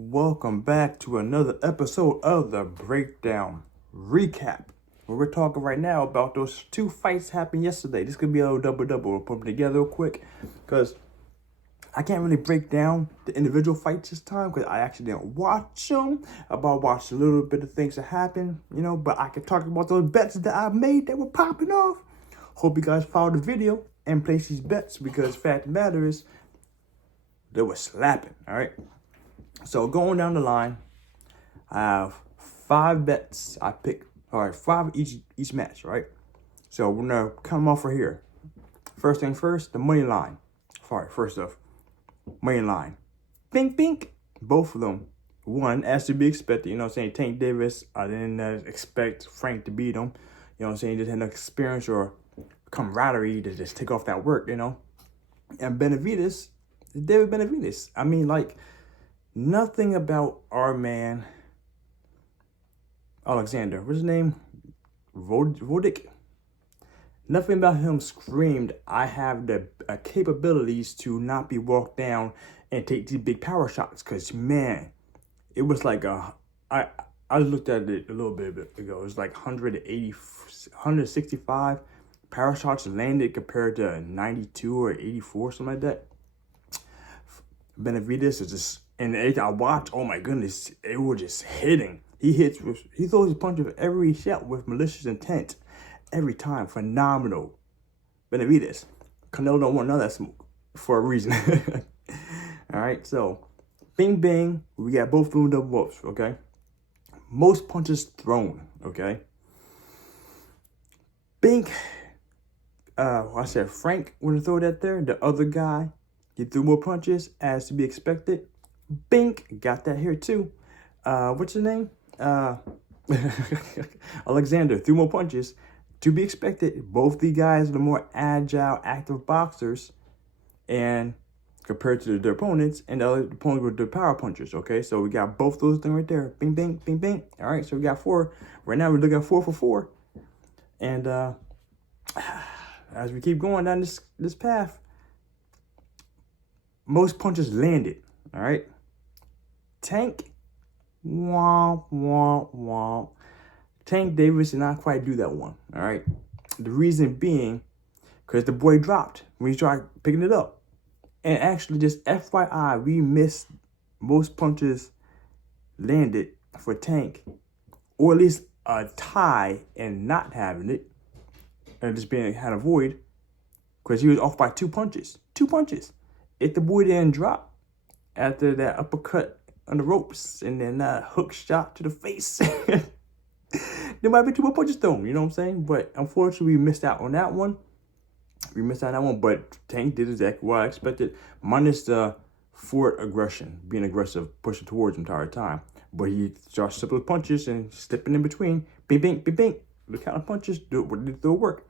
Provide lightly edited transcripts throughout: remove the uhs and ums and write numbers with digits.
Welcome back to another episode of the Breakdown Recap, where we're talking right now about those two fights happened yesterday. This could be a little double. We'll put them together real quick because I can't really break down the individual fights this time because I actually didn't watch them. I watched a little bit of things that happened, but I can talk about those bets that I made that were popping off. Hope you guys followed the video and place these bets because fact of the matter is, they were slapping, all right? So going down the line, I have 5 bets I picked. All right, 5 each match, right? So we're gonna come off right here. First thing first, the money line. All right, first off, money line. Bink. Both of them won as to be expected. You know what I'm saying? Tank Davis, I didn't expect Frank to beat him. You know what I'm saying? He just had no experience or camaraderie to just take off that work, And Benavidez, David Benavidez. I mean, nothing about our man, Alexander. What's his name? Gvozdyk. Nothing about him screamed, I have the capabilities to not be walked down and take these big power shots. Because, man, it was like I looked at it a little bit ago. It was like 165 power shots landed compared to 92 or 84, something like that. Benavidez is just, and everything I watched, oh my goodness, it was just hitting. He throws his punch with every shot with malicious intent. Every time, phenomenal. Benavidez. Canelo don't want none of that smoke for a reason. All right, so bing, we got both of them double whoops, okay? Most punches thrown, okay? Bink, I said Frank wouldn't throw that there. The other guy, he threw more punches as to be expected. Bink, got that here too. What's his name? Alexander threw more punches. To be expected, both the guys are the more agile, active boxers, and compared to their opponents, and the other opponents were the power punchers, okay? So we got both those things right there. Bing. All right, so we got 4. Right now we're looking at 4 for 4. And as we keep going down this path, most punches landed, all right? Tank, womp. Tank Davis did not quite do that one, all right? The reason being, because the boy dropped when he tried picking it up. And actually, just FYI, we missed most punches landed for Tank, or at least a tie and not having it, and just being had a void, because he was off by 2 punches. 2 punches. If the boy didn't drop after that uppercut on the ropes and then hook shot to the face, there might be 2 more punches thrown, you know what I'm saying? But unfortunately, we missed out on that one. But Tank did exactly what I expected, minus the forward aggression, being aggressive, pushing towards him the entire time. But he starts simple punches and stepping in between. Bing. The count of punches, do work.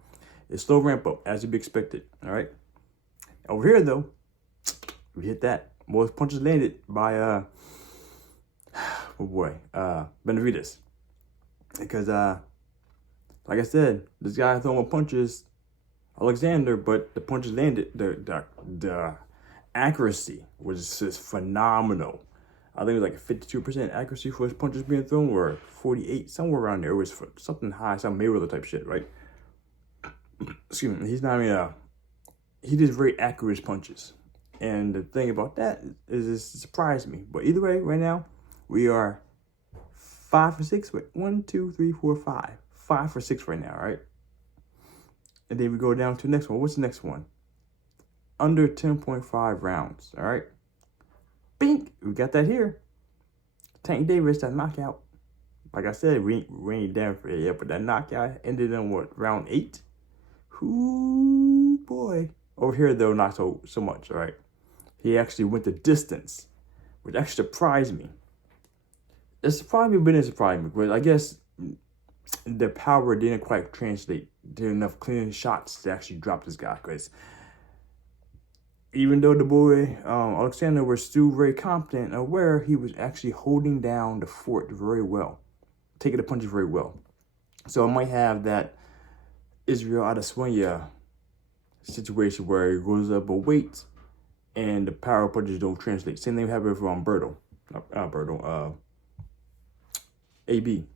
It's slow ramp up, as to be expected, all right? Over here, though, we hit that. Most punches landed by, Benavidez. Because, like I said, this guy throwing punches, Alexander, but the punches landed, the accuracy was just phenomenal. I think it was like a 52% accuracy for his punches being thrown, or 48, somewhere around there. It was something high, some Mayweather type shit, right? Excuse me, he's not even, he does very accurate punches. And the thing about that is it surprised me. But either way, right now, we are 5 for 6. Wait, 1, 2, 3, 4, 5. 5 for 6 right now, right? And then we go down to the next one. What's the next one? Under 10.5 rounds, all right? Bink, we got that here. Tank Davis, that knockout. Like I said, we ain't down for it yet, but that knockout ended in round 8? Ooh, boy. Over here, though, not so much, all right? He actually went the distance, which actually surprised me. It surprised me, but it didn't surprise me. But I guess the power didn't quite translate to enough clean shots to actually drop this guy. Because even though the boy, Alexander, was still very confident and aware, he was actually holding down the fort very well, taking the punches very well. So I might have that Israel Adesanya situation where he goes up a weight and the power punches don't translate. Same thing happened with Berto. AB,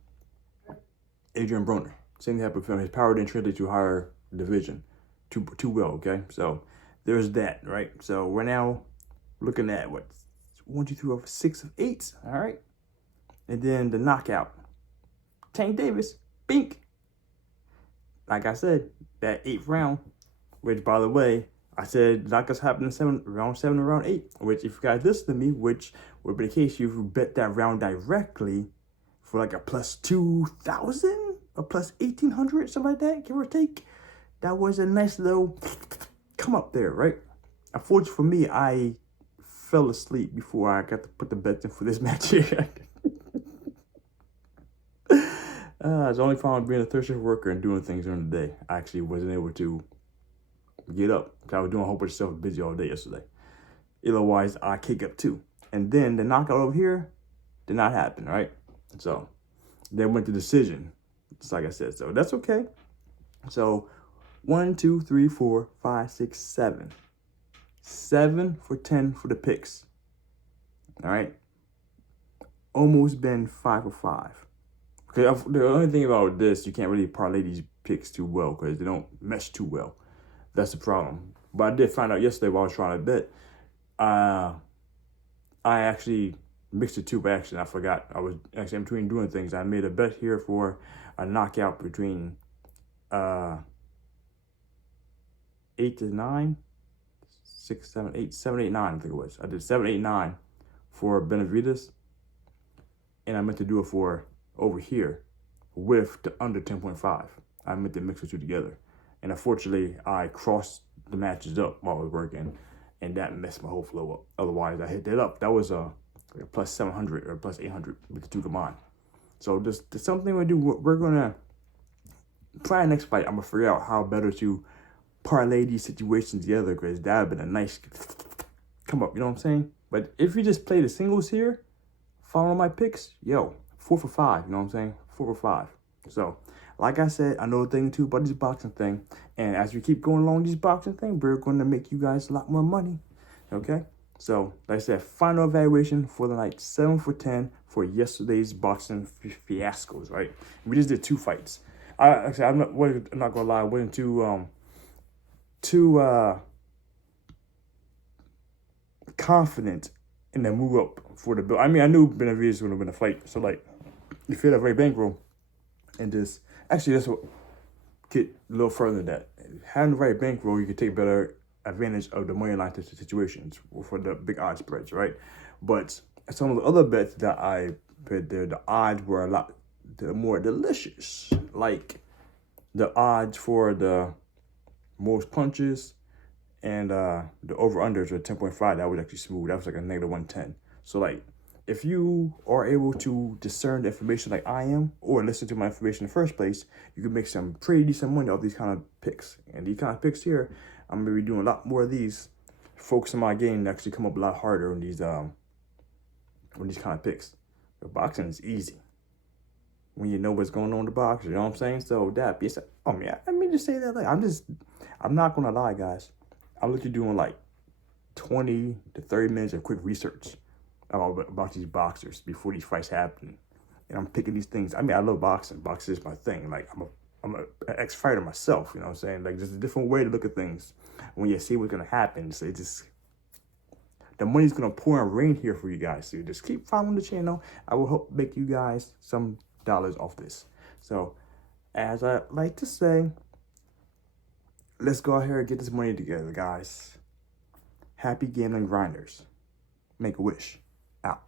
Adrian Broner. Same thing happened with him. His power didn't translate to higher division too well, okay? So there's that, right? So we're now looking at what? 1, 2, 3, 4, 6 of 8, all right? And then the knockout. Tank Davis, bink. Like I said, that 8th round, which, by the way, I said knockouts happen in round 7 or round 8, which, if you guys listen to me, which would be the case, you bet that round directly for like a plus 2,000 or plus 1,800, something like that, give or take. That was a nice little come up there, right? Unfortunately for me, I fell asleep before I got to put the bets in for this match here. It's the only problem being a third shift worker and doing things during the day. I actually wasn't able to get up because I was doing a whole bunch of stuff busy all day yesterday. Otherwise, I kick up too. And then the knockout over here did not happen, right? So then went to decision, just like I said. So that's okay. So 1, 2, 3, 4, 5, 6, 7. 7 for 10 for the picks. All right. Almost been 5 for 5. Okay, the only thing about this, you can't really parlay these picks too well because they don't mesh too well. That's the problem. But I did find out yesterday while I was trying to bet, I actually mixed the two by accident. I forgot. I was actually in between doing things. I made a bet here for a knockout between 8 to 9, 6, 7, 8, 7, 8, 9, I think it was. I did 7, 8, 9 for Benavidez, and I meant to do it for over here with the under 10.5. I meant to mix the two together. And unfortunately, I crossed the matches up while I was working, and that messed my whole flow up. Otherwise, I hit that up. That was a plus 700 or plus 800 with the two combined. So there's something we do. We're going to try next fight. I'm going to figure out how better to parlay these situations together because that would have been a nice come up, you know what I'm saying? But if you just play the singles here, follow my picks, 4 for 5, you know what I'm saying? 4 for 5. So, like I said, I know a thing or two about this boxing thing. And as we keep going along this boxing thing, we're going to make you guys a lot more money. Okay? So, like I said, final evaluation for the night, 7 for 10 for yesterday's boxing fiascos, right? We just did 2 fights. I'm not going to lie, I wasn't too confident in the move up for the bill. I mean, I knew Benavidez was going to win the fight. So, like, you feel that right bankroll and just actually that's what get a little further than that. Having the right bankroll, you can take better advantage of the money line situations for the big odds spreads, right? But some of the other bets that I bet there, the odds were a lot more delicious. Like the odds for the most punches and the over-unders were 10.5. That was actually smooth. That was like a negative 110. So, like, if you are able to discern the information like I am, or listen to my information in the first place, you can make some pretty decent money off these kind of picks. And these kind of picks here, I'm going to be doing a lot more of these. Focus on my game and actually come up a lot harder on these kind of picks. The boxing is easy when you know what's going on in the box, you know what I'm saying? So that being said, I mean, just say that, like, I'm not going to lie, guys. I'm literally doing like 20 to 30 minutes of quick research about these boxers before these fights happen. And I'm picking these things. I mean, I love boxing. Boxing is my thing. Like, I'm an ex-fighter myself, you know what I'm saying? Like, just a different way to look at things when you see what's going to happen. So it just, the money's going to pour and rain here for you guys. So you just keep following the channel. I will help make you guys some dollars off this. So, as I like to say, let's go out here and get this money together, guys. Happy gambling grinders. Make a wish. Out.